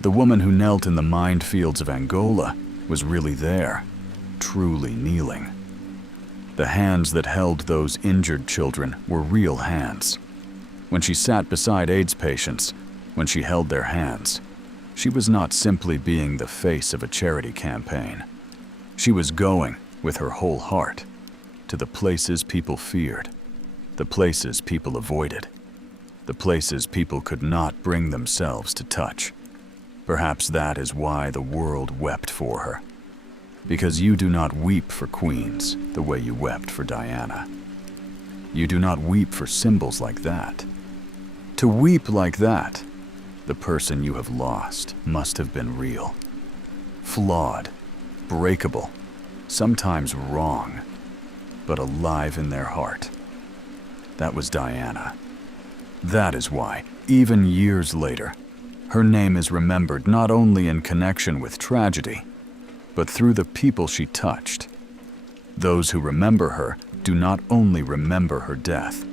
The woman who knelt in the minefields of Angola was really there, truly kneeling. The hands that held those injured children were real hands. When she sat beside AIDS patients, when she held their hands, she was not simply being the face of a charity campaign. She was going, with her whole heart, to the places people feared, the places people avoided, the places people could not bring themselves to touch. Perhaps that is why the world wept for her. Because you do not weep for queens the way you wept for Diana. You do not weep for symbols like that. To weep like that, the person you have lost must have been real. Flawed, breakable, sometimes wrong, but alive in their heart. That was Diana. That is why, even years later, her name is remembered not only in connection with tragedy, but through the people she touched. Those who remember her do not only remember her death.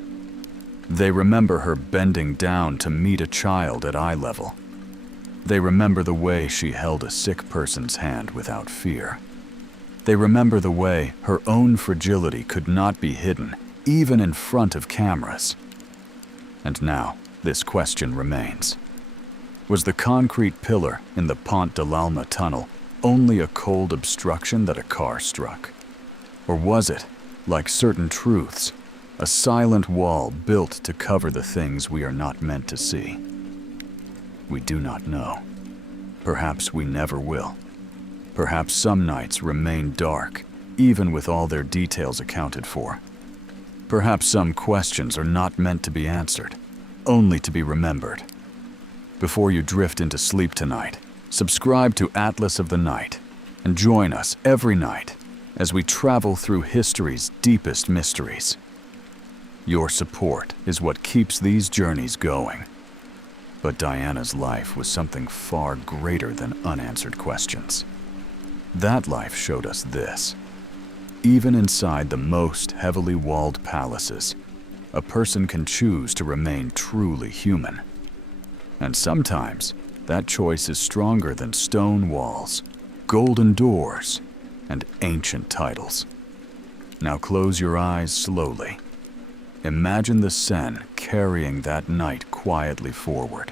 They remember her bending down to meet a child at eye level. They remember the way she held a sick person's hand without fear. They remember the way her own fragility could not be hidden, even in front of cameras. And now, this question remains. Was the concrete pillar in the Pont de l'Alma tunnel only a cold obstruction that a car struck? Or was it, like certain truths, a silent wall built to cover the things we are not meant to see? We do not know. Perhaps we never will. Perhaps some nights remain dark, even with all their details accounted for. Perhaps some questions are not meant to be answered, only to be remembered. Before you drift into sleep tonight, subscribe to Atlas of the Night and join us every night as we travel through history's deepest mysteries. Your support is what keeps these journeys going. But Diana's life was something far greater than unanswered questions. That life showed us this. Even inside the most heavily walled palaces, a person can choose to remain truly human. And sometimes, that choice is stronger than stone walls, golden doors, and ancient titles. Now close your eyes slowly. Imagine the Seine carrying that night quietly forward.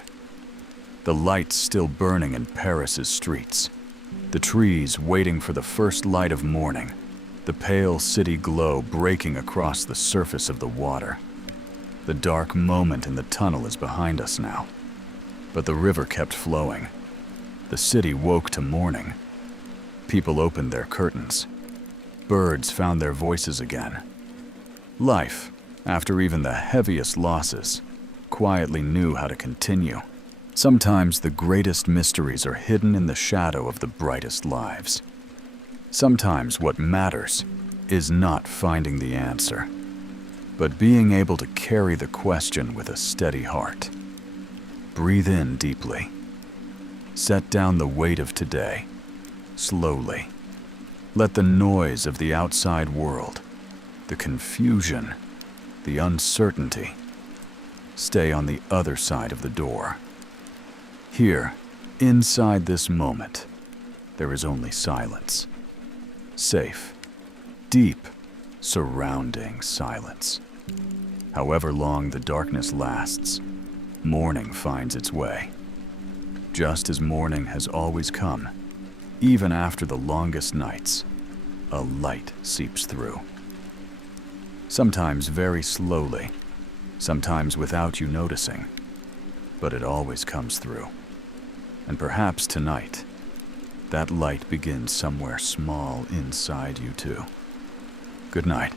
The lights still burning in Paris's streets, the trees waiting for the first light of morning, the pale city glow breaking across the surface of the water. The dark moment in the tunnel is behind us now, but the river kept flowing. The city woke to morning. People opened their curtains. Birds found their voices again. Life, after even the heaviest losses, quietly knew how to continue. Sometimes the greatest mysteries are hidden in the shadow of the brightest lives. Sometimes what matters is not finding the answer, but being able to carry the question with a steady heart. Breathe in deeply. Set down the weight of today, slowly. Let the noise of the outside world, the confusion, the uncertainty, stay on the other side of the door. Here, inside this moment, there is only silence. Safe, deep, surrounding silence. However long the darkness lasts, morning finds its way. Just as morning has always come, even after the longest nights, a light seeps through. Sometimes very slowly, sometimes without you noticing, but it always comes through. And perhaps tonight, that light begins somewhere small inside you too. Good night.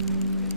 Mm-hmm.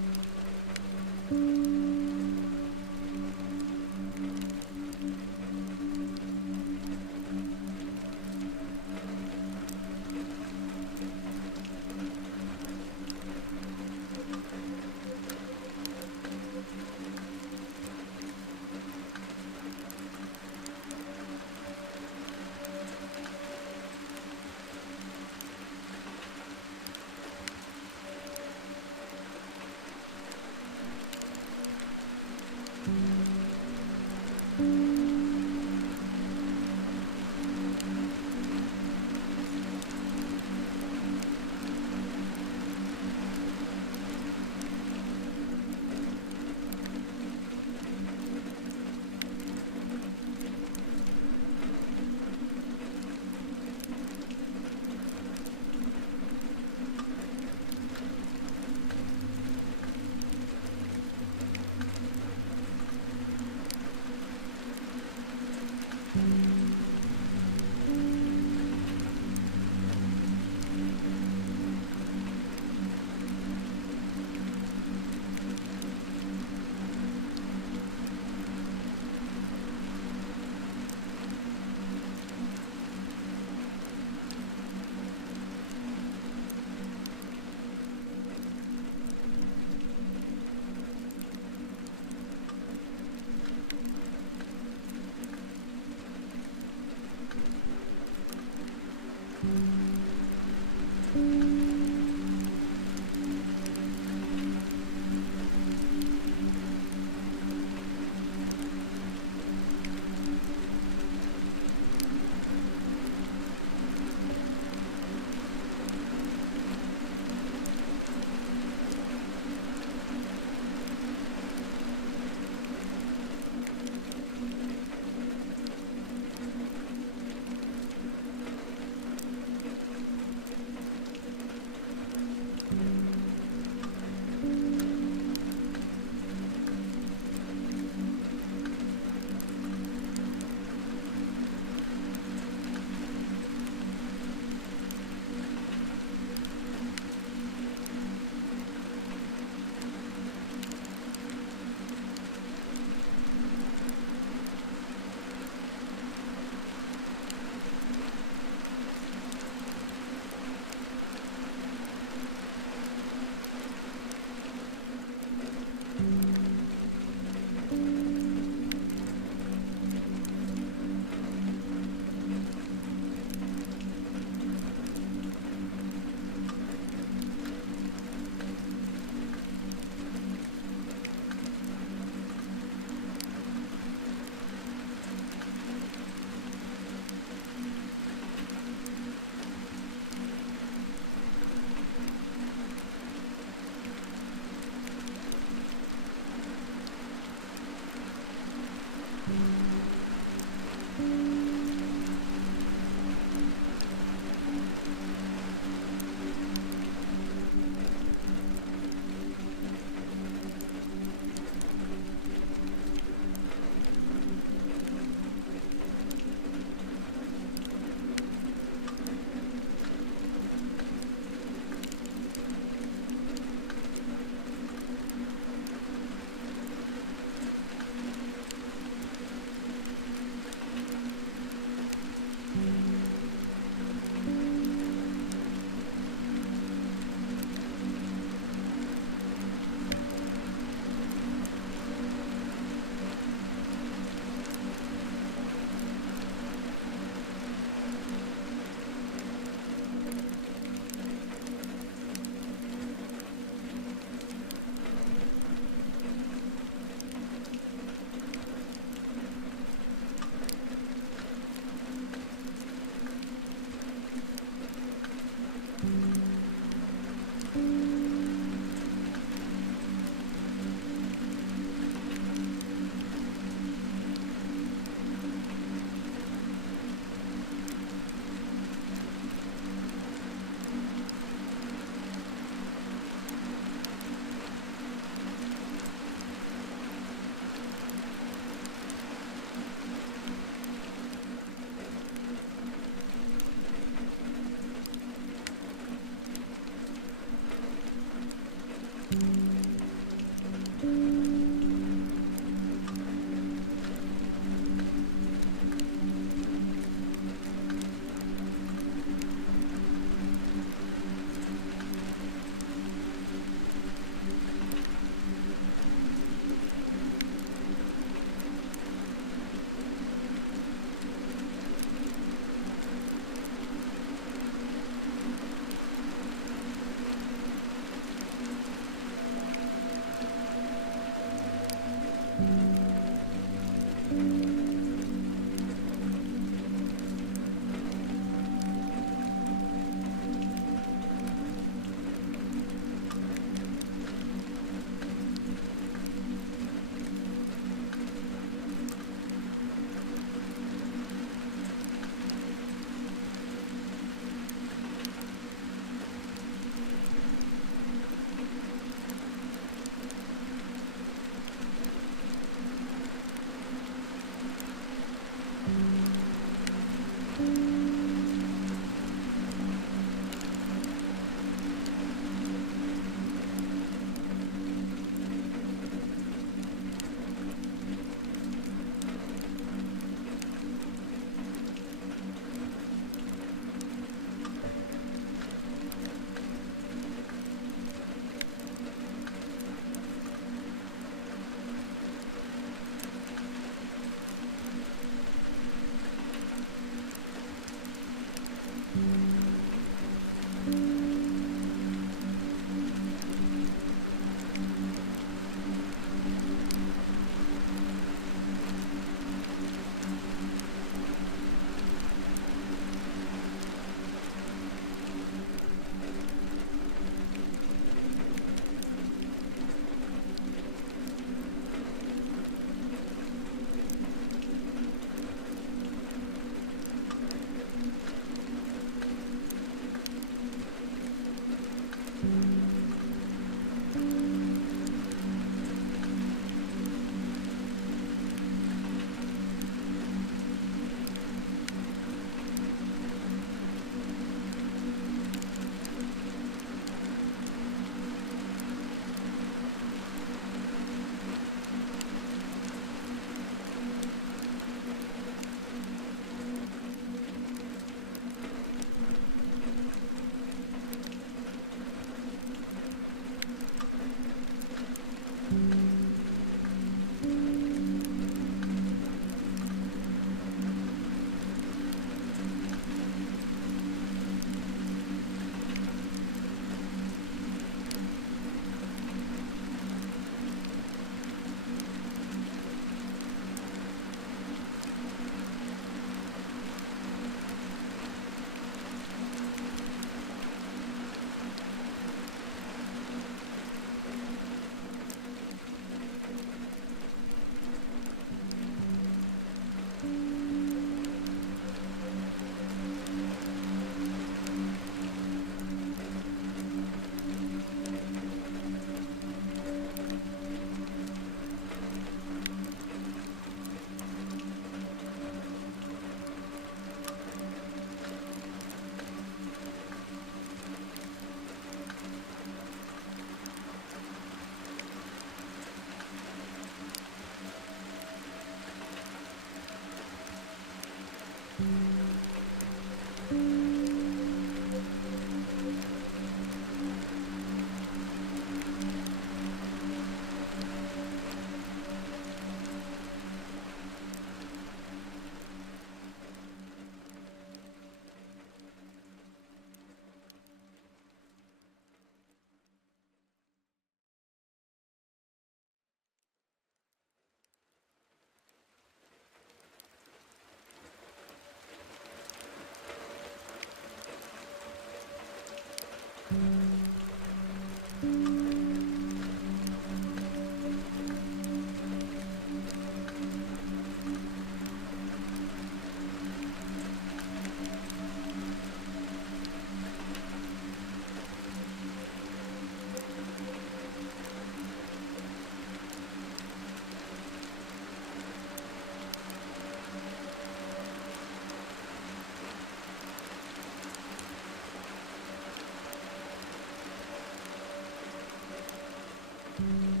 Mm-hmm.